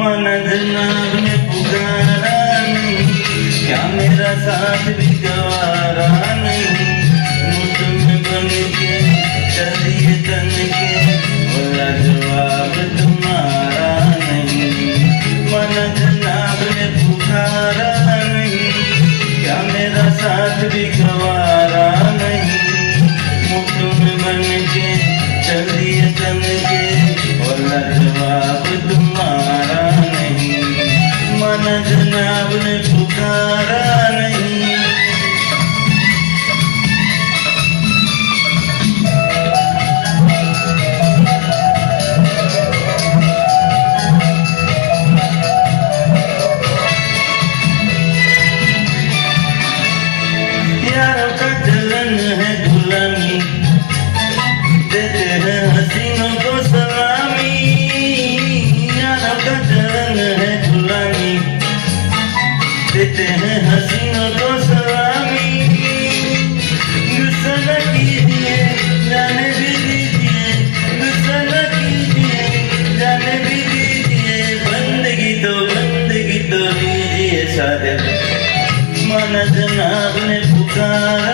मन जनाब ने पुकारा नहीं, क्या मेरा साथ भी गवारा नहीं। मुझ में बन के चलिए तन के, बोला जवाब तुम्हारा नहीं। मन जनाब ने पुकारा नहीं, क्या मेरा साथ भी गवारा नहीं। मुझ में बन के चलिए तन के, बोला जवाब तुम्हारा नहीं। मन जनाब ने पुकारा नहीं। यारों का चलन है गुलामी, देते हैं हसीनों को सलामी। यारों का चलन है गुलामी, देते हैं हसीनों को सलामी। गुस्सा न कीजिए, जाने भी दीजिए, गुस्सा न कीजिए, जाने भी दीजिए। बंदगी तो लीजिए साजन। मन जनाब ने पुकारा